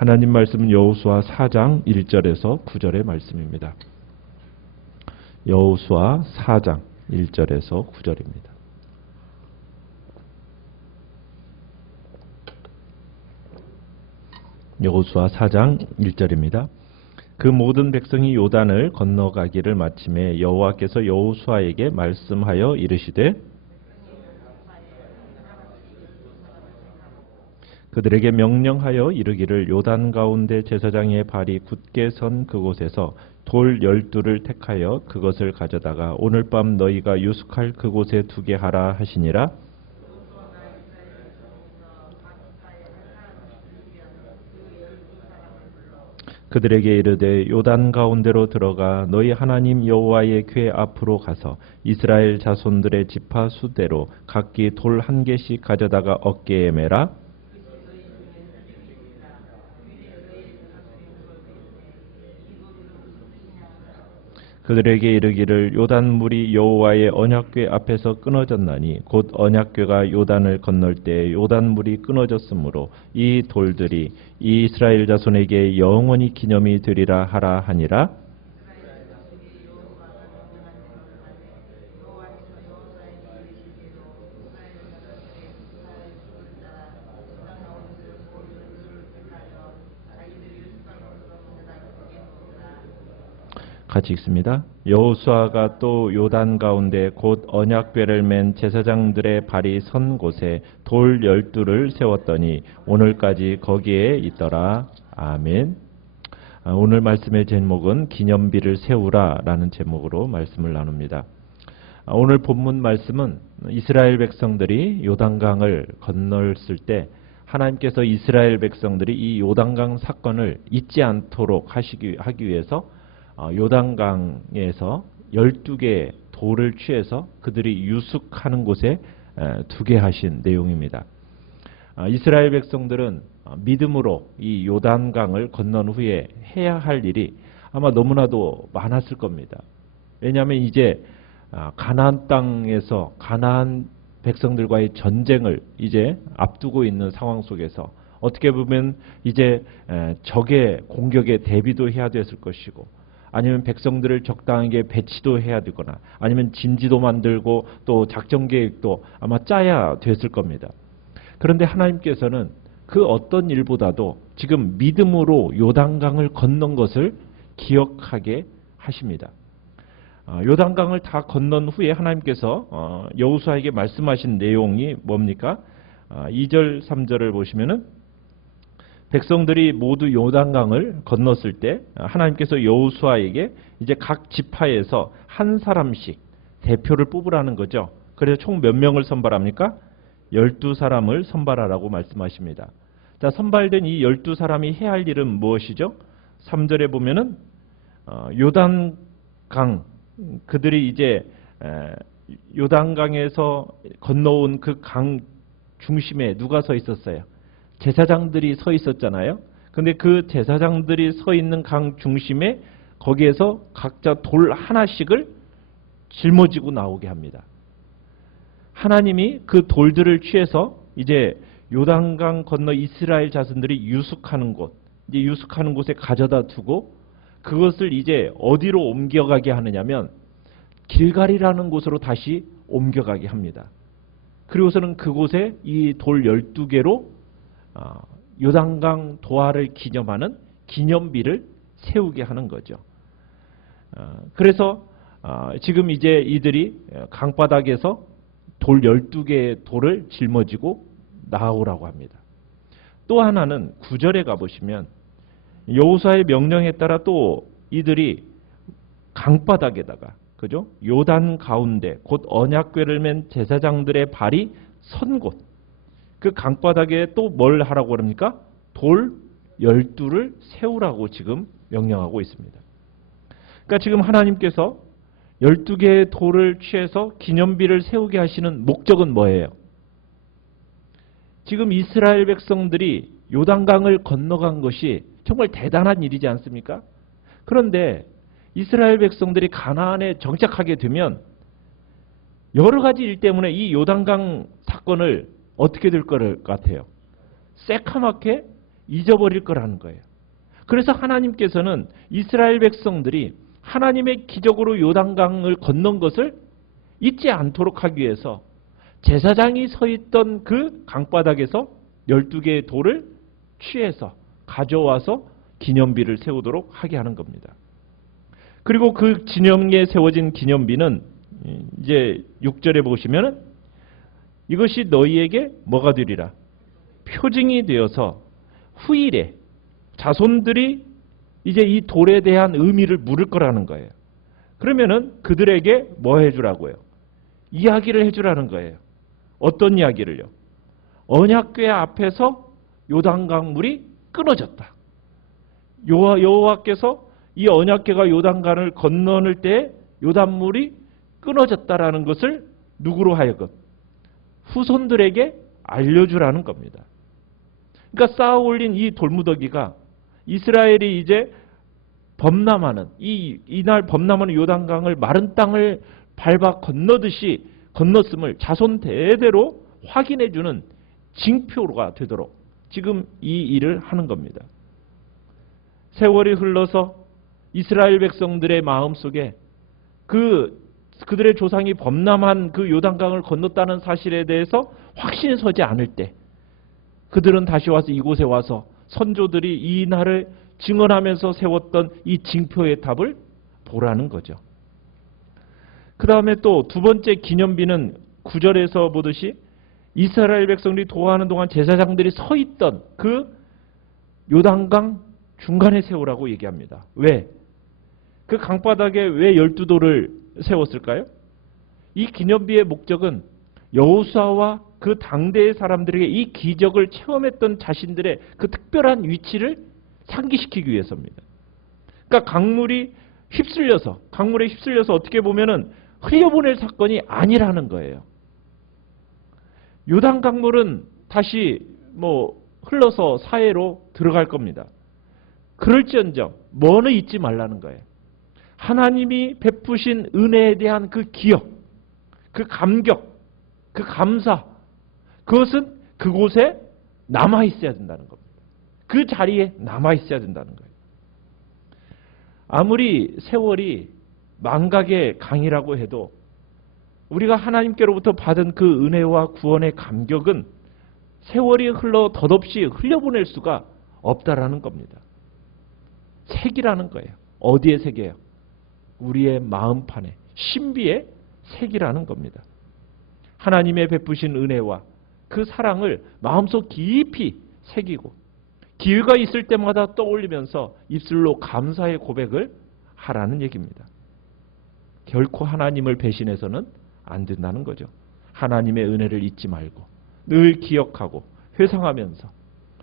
하나님 말씀은 여호수아 4장 1절에서 9절의 말씀입니다. 여호수아 4장 1절에서 9절입니다. 여호수아 4장 1절입니다. 그 모든 백성이 요단을 건너가기를 마침에 여호와께서 여호수아에게 말씀하여 이르시되 그들에게 명령하여 이르기를 요단 가운데 제사장의 발이 굳게 선 그곳에서 돌 12를 택하여 그것을 가져다가 오늘 밤 너희가 유숙할 그곳에 두게 하라 하시니라. 그들에게 이르되 요단 가운데로 들어가 너희 하나님 여호와의 궤 앞으로 가서 이스라엘 자손들의 지파 수대로 각기 돌 한 개씩 가져다가 어깨에 매라. 그들에게 이르기를 요단 물이 여호와의 언약궤 앞에서 끊어졌나니 곧 언약궤가 요단을 건널 때 요단 물이 끊어졌으므로 이 돌들이 이스라엘 자손에게 영원히 기념이 되리라 하라 하니라. 같이 읽습니다. 여호수아가 또 요단 가운데 곧 언약궤를 맨 제사장들의 발이 선 곳에 돌 12를 세웠더니 오늘까지 거기에 있더라. 아멘. 오늘 말씀의 제목은 기념비를 세우라 라는 제목으로 말씀을 나눕니다. 오늘 본문 말씀은 이스라엘 백성들이 요단강을 건넜을 때 하나님께서 이스라엘 백성들이 이 요단강 사건을 잊지 않도록 하기 위해서 요단강에서 12개의 돌을 취해서 그들이 유숙하는 곳에 두게 하신 내용입니다. 이스라엘 백성들은 믿음으로 이 요단강을 건넌 후에 해야 할 일이 아마 너무나도 많았을 겁니다. 왜냐하면 이제 가나안 땅에서 가나안 백성들과의 전쟁을 이제 앞두고 있는 상황 속에서 어떻게 보면 이제 적의 공격에 대비도 해야 됐을 것이고 아니면 백성들을 적당하게 배치도 해야 되거나 아니면 진지도 만들고 또 작전 계획도 아마 짜야 됐을 겁니다. 그런데 하나님께서는 그 어떤 일보다도 지금 믿음으로 요단강을 건넌 것을 기억하게 하십니다. 요단강을 다 건넌 후에 하나님께서 여호수아에게 말씀하신 내용이 뭡니까? 2절 3절을 보시면은 백성들이 모두 요단강을 건넜을 때 하나님께서 여호수아에게 이제 각 지파에서 한 사람씩 대표를 뽑으라는 거죠. 그래서 총 몇 명을 선발합니까? 12사람을 선발하라고 말씀하십니다. 자, 선발된 이 12사람이 해야 할 일은 무엇이죠? 3절에 보면은 요단강 그들이 이제 요단강에서 건너온 그 강 중심에 누가 서 있었어요? 제사장들이 서 있었잖아요. 근데 그 제사장들이 서 있는 강 중심에 거기에서 각자 돌 하나씩을 짊어지고 나오게 합니다. 하나님이 그 돌들을 취해서 이제 요단강 건너 이스라엘 자손들이 유숙하는 곳, 이제 유숙하는 곳에 가져다 두고 그것을 이제 어디로 옮겨가게 하느냐면 길갈이라는 곳으로 다시 옮겨가게 합니다. 그리고서는 그곳에 이 돌 12개로 요단강 도하를 기념하는 기념비를 세우게 하는 거죠. 그래서 지금 이제 이들이 강바닥에서 돌 12개의 돌을 짊어지고 나오라고 합니다. 또 하나는 9절에 가보시면 여호수아의 명령에 따라 또 이들이 강바닥에다가 그죠? 요단 가운데 곧 언약궤를 맨 제사장들의 발이 선 곳, 그 강바닥에 또 뭘 하라고 그럽니까? 돌 12를 세우라고 지금 명령하고 있습니다. 그러니까 지금 하나님께서 12개의 돌을 취해서 기념비를 세우게 하시는 목적은 뭐예요? 지금 이스라엘 백성들이 요단강을 건너간 것이 정말 대단한 일이지 않습니까? 그런데 이스라엘 백성들이 가나안에 정착하게 되면 여러 가지 일 때문에 이 요단강 사건을 어떻게 될 것 같아요? 새카맣게 잊어버릴 거라는 거예요. 그래서 하나님께서는 이스라엘 백성들이 하나님의 기적으로 요단강을 건넌 것을 잊지 않도록 하기 위해서 제사장이 서 있던 그 강바닥에서 12개의 돌을 취해서 가져와서 기념비를 세우도록 하게 하는 겁니다. 그리고 그 기념에 세워진 기념비는 이제 6절에 보시면 이것이 너희에게 뭐가 되리라? 표징이 되어서 후일에 자손들이 이제 이 돌에 대한 의미를 물을 거라는 거예요. 그러면은 그들에게 뭐 해주라고요? 이야기를 해주라는 거예요. 어떤 이야기를요? 언약궤 앞에서 요단강 물이 끊어졌다. 여호와께서 이 언약궤가 요단강을 건너는 때 요단물이 끊어졌다라는 것을 누구로 하여금? 후손들에게 알려주라는 겁니다. 그러니까 쌓아 올린 이 돌무더기가 이스라엘이 이제 범람하는 이날 범람하는 요단강을 마른 땅을 밟아 건너듯이 건넜음을 자손 대대로 확인해주는 징표가 되도록 지금 이 일을 하는 겁니다. 세월이 흘러서 이스라엘 백성들의 마음속에 그들의 조상이 범람한 그 요단강을 건넜다는 사실에 대해서 확신이 서지 않을 때 그들은 다시 와서 이곳에 와서 선조들이 이 날을 증언하면서 세웠던 이 징표의 탑을 보라는 거죠. 그 다음에 또 두 번째 기념비는 9절에서 보듯이 이스라엘 백성들이 도하는 동안 제사장들이 서 있던 그 요단강 중간에 세우라고 얘기합니다. 왜? 그 강바닥에 왜 12돌을 세웠을까요? 이 기념비의 목적은 여호수아와 그 당대의 사람들에게 이 기적을 체험했던 자신들의 그 특별한 위치를 상기시키기 위해서입니다. 그러니까 강물에 휩쓸려서 어떻게 보면은 흘려보낼 사건이 아니라는 거예요. 요단 강물은 다시 흘러서 사해로 들어갈 겁니다. 그럴지언정 뭐는 잊지 말라는 거예요. 하나님이 베푸신 은혜에 대한 그 기억, 그 감격, 그 감사, 그것은 그곳에 남아 있어야 된다는 겁니다. 그 자리에 남아 있어야 된다는 거예요. 아무리 세월이 망각의 강이라고 해도 우리가 하나님께로부터 받은 그 은혜와 구원의 감격은 세월이 흘러 덧없이 흘려보낼 수가 없다라는 겁니다. 색이라는 거예요. 어디에 색이에요? 우리의 마음판에, 신비의 색이라는 겁니다. 하나님의 베푸신 은혜와 그 사랑을 마음속 깊이 새기고 기회가 있을 때마다 떠올리면서 입술로 감사의 고백을 하라는 얘기입니다. 결코 하나님을 배신해서는 안 된다는 거죠. 하나님의 은혜를 잊지 말고 늘 기억하고 회상하면서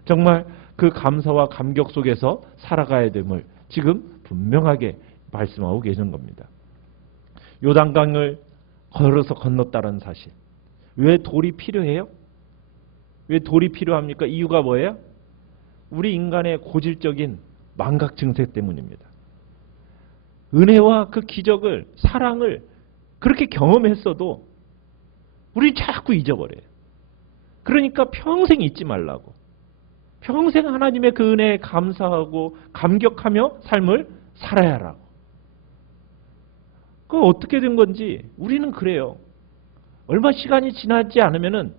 정말 그 감사와 감격 속에서 살아가야 됨을 지금 분명하게 말씀하고 계시는 겁니다. 요단강을 걸어서 건넜다는 사실. 왜 돌이 필요해요? 왜 돌이 필요합니까? 이유가 뭐예요? 우리 인간의 고질적인 망각 증세 때문입니다. 은혜와 그 기적을, 사랑을 그렇게 경험했어도 우리 자꾸 잊어버려요. 그러니까 평생 잊지 말라고. 평생 하나님의 그 은혜에 감사하고 감격하며 삶을 살아야 하라고. 그 어떻게 된 건지 우리는 그래요. 얼마 시간이 지나지 않으면은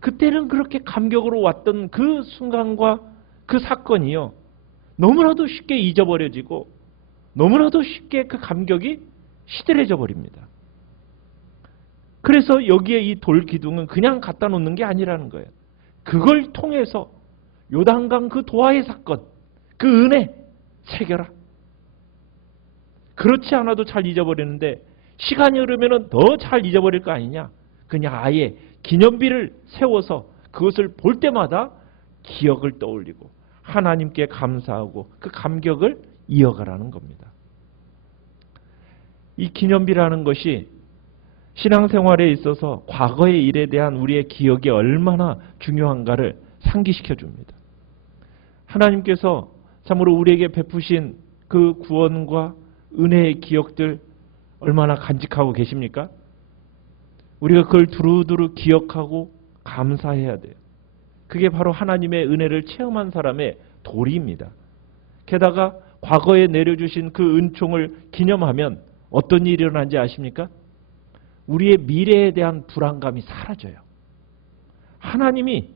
그때는 그렇게 감격으로 왔던 그 순간과 그 사건이요. 너무나도 쉽게 잊어버려지고 너무나도 쉽게 그 감격이 시들해져 버립니다. 그래서 여기에 이 돌 기둥은 그냥 갖다 놓는 게 아니라는 거예요. 그걸 통해서 요단강 그 도하의 사건, 그 은혜 새겨라. 그렇지 않아도 잘 잊어버리는데 시간이 흐르면 더 잘 잊어버릴 거 아니냐. 그냥 아예 기념비를 세워서 그것을 볼 때마다 기억을 떠올리고 하나님께 감사하고 그 감격을 이어가라는 겁니다. 이 기념비라는 것이 신앙생활에 있어서 과거의 일에 대한 우리의 기억이 얼마나 중요한가를 상기시켜 줍니다. 하나님께서 참으로 우리에게 베푸신 그 구원과 은혜의 기억들 얼마나 간직하고 계십니까? 우리가 그걸 두루두루 기억하고 감사해야 돼요. 그게 바로 하나님의 은혜를 체험한 사람의 도리입니다. 게다가 과거에 내려주신 그 은총을 기념하면 어떤 일이 일어난지 아십니까? 우리의 미래에 대한 불안감이 사라져요. 하나님이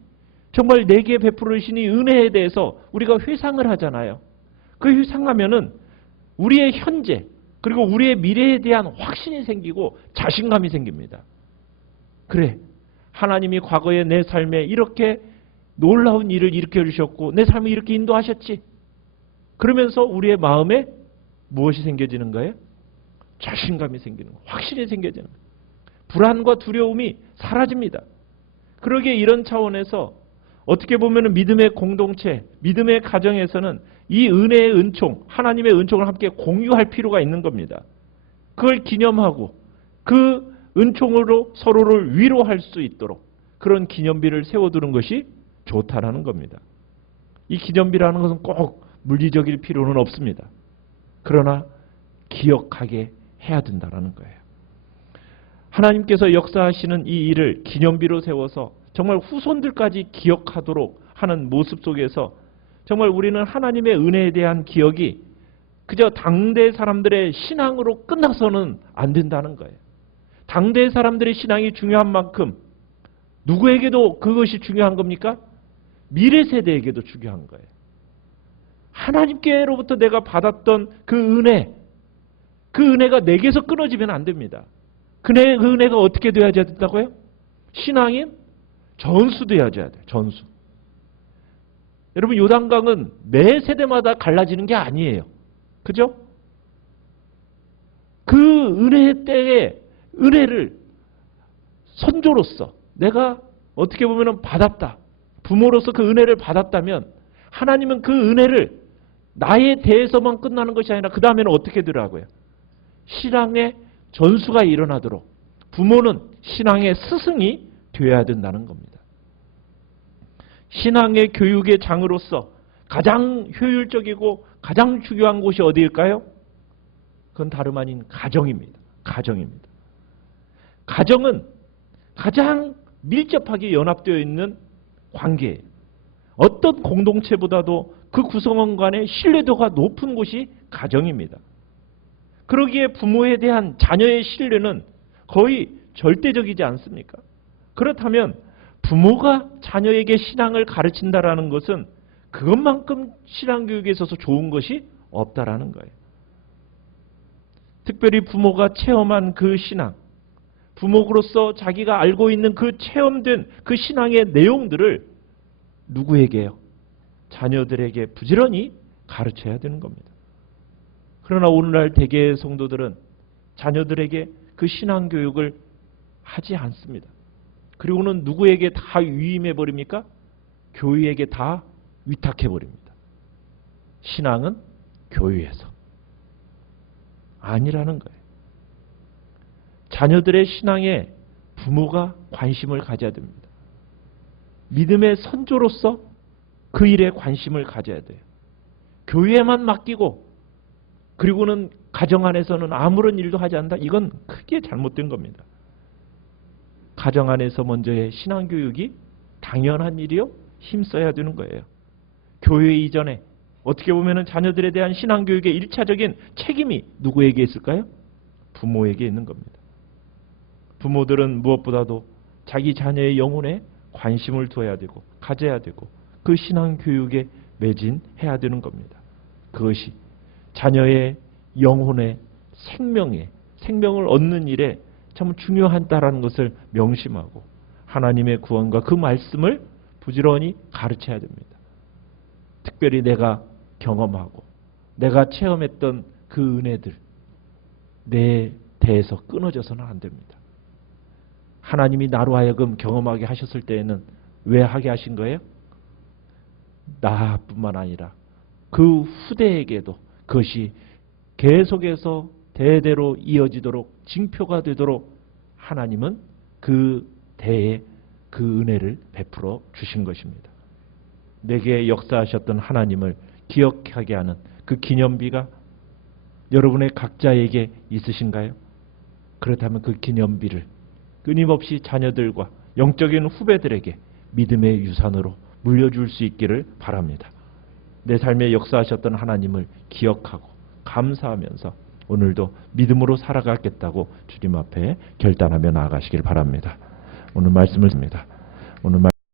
정말 내게 베풀으신 이 은혜에 대해서 우리가 회상을 하잖아요. 그 회상하면은 우리의 현재 그리고 우리의 미래에 대한 확신이 생기고 자신감이 생깁니다. 그래, 하나님이 과거에 내 삶에 이렇게 놀라운 일을 일으켜 주셨고 내 삶을 이렇게 인도하셨지. 그러면서 우리의 마음에 무엇이 생겨지는 거예요? 자신감이 생기는 거예요. 확신이 생겨지는 거예요. 불안과 두려움이 사라집니다. 그러기에 이런 차원에서 어떻게 보면 믿음의 공동체, 믿음의 가정에서는 이 은혜의 은총, 하나님의 은총을 함께 공유할 필요가 있는 겁니다. 그걸 기념하고 그 은총으로 서로를 위로할 수 있도록 그런 기념비를 세워두는 것이 좋다라는 겁니다. 이 기념비라는 것은 꼭 물리적일 필요는 없습니다. 그러나 기억하게 해야 된다는 거예요. 하나님께서 역사하시는 이 일을 기념비로 세워서 정말 후손들까지 기억하도록 하는 모습 속에서 정말 우리는 하나님의 은혜에 대한 기억이 그저 당대 사람들의 신앙으로 끝나서는 안 된다는 거예요. 당대 사람들의 신앙이 중요한 만큼 누구에게도 그것이 중요한 겁니까? 미래 세대에게도 중요한 거예요. 하나님께로부터 내가 받았던 그 은혜가 내게서 끊어지면 안 됩니다. 그 은혜가 어떻게 되어야 된다고요? 신앙인 전수되어야 돼요. 전수. 여러분, 요단강은 매 세대마다 갈라지는 게 아니에요. 그죠? 그 은혜 때에 은혜를 선조로서 내가 어떻게 보면 받았다. 부모로서 그 은혜를 받았다면 하나님은 그 은혜를 나에 대해서만 끝나는 것이 아니라 그 다음에는 어떻게 되더라고요? 신앙의 전수가 일어나도록 부모는 신앙의 스승이 되어야 된다는 겁니다. 신앙의 교육의 장으로서 가장 효율적이고 가장 중요한 곳이 어디일까요? 그건 다름 아닌 가정입니다. 가정입니다. 가정은 가장 밀접하게 연합되어 있는 관계예요. 어떤 공동체보다도 그 구성원 간의 신뢰도가 높은 곳이 가정입니다. 그러기에 부모에 대한 자녀의 신뢰는 거의 절대적이지 않습니까? 그렇다면 부모가 자녀에게 신앙을 가르친다라는 것은 그것만큼 신앙교육에 있어서 좋은 것이 없다라는 거예요. 특별히 부모가 체험한 그 신앙, 부모로서 자기가 알고 있는 그 체험된 그 신앙의 내용들을 누구에게요? 자녀들에게 부지런히 가르쳐야 되는 겁니다. 그러나 오늘날 대개의 성도들은 자녀들에게 그 신앙교육을 하지 않습니다. 그리고는 누구에게 다 위임해버립니까? 교회에게 다 위탁해버립니다. 신앙은 교회에서. 아니라는 거예요. 자녀들의 신앙에 부모가 관심을 가져야 됩니다. 믿음의 선조로서 그 일에 관심을 가져야 돼요. 교회에만 맡기고 그리고는 가정 안에서는 아무런 일도 하지 않는다. 이건 크게 잘못된 겁니다. 가정 안에서 먼저의 신앙교육이 당연한 일이요. 힘써야 되는 거예요. 교회 이전에 어떻게 보면 자녀들에 대한 신앙교육의 1차적인 책임이 누구에게 있을까요? 부모에게 있는 겁니다. 부모들은 무엇보다도 자기 자녀의 영혼에 관심을 두어야 되고 가져야 되고 그 신앙교육에 매진해야 되는 겁니다. 그것이 자녀의 영혼의 생명을 얻는 일에 참 중요하다라는 것을 명심하고 하나님의 구원과 그 말씀을 부지런히 가르쳐야 됩니다. 특별히 내가 경험하고 내가 체험했던 그 은혜들 내 대해서 끊어져서는 안 됩니다. 하나님이 나로 하여금 경험하게 하셨을 때에는 왜 하게 하신 거예요? 나뿐만 아니라 그 후대에게도 그것이 계속해서 대대로 이어지도록 징표가 되도록 하나님은 그 대에 그 은혜를 베풀어 주신 것입니다. 내게 역사하셨던 하나님을 기억하게 하는 그 기념비가 여러분의 각자에게 있으신가요? 그렇다면 그 기념비를 끊임없이 자녀들과 영적인 후배들에게 믿음의 유산으로 물려줄 수 있기를 바랍니다. 내 삶에 역사하셨던 하나님을 기억하고 감사하면서 오늘도 믿음으로 살아가겠다고 주님 앞에 결단하며 나아가시길 바랍니다. 오늘 말씀을 듭니다. 오늘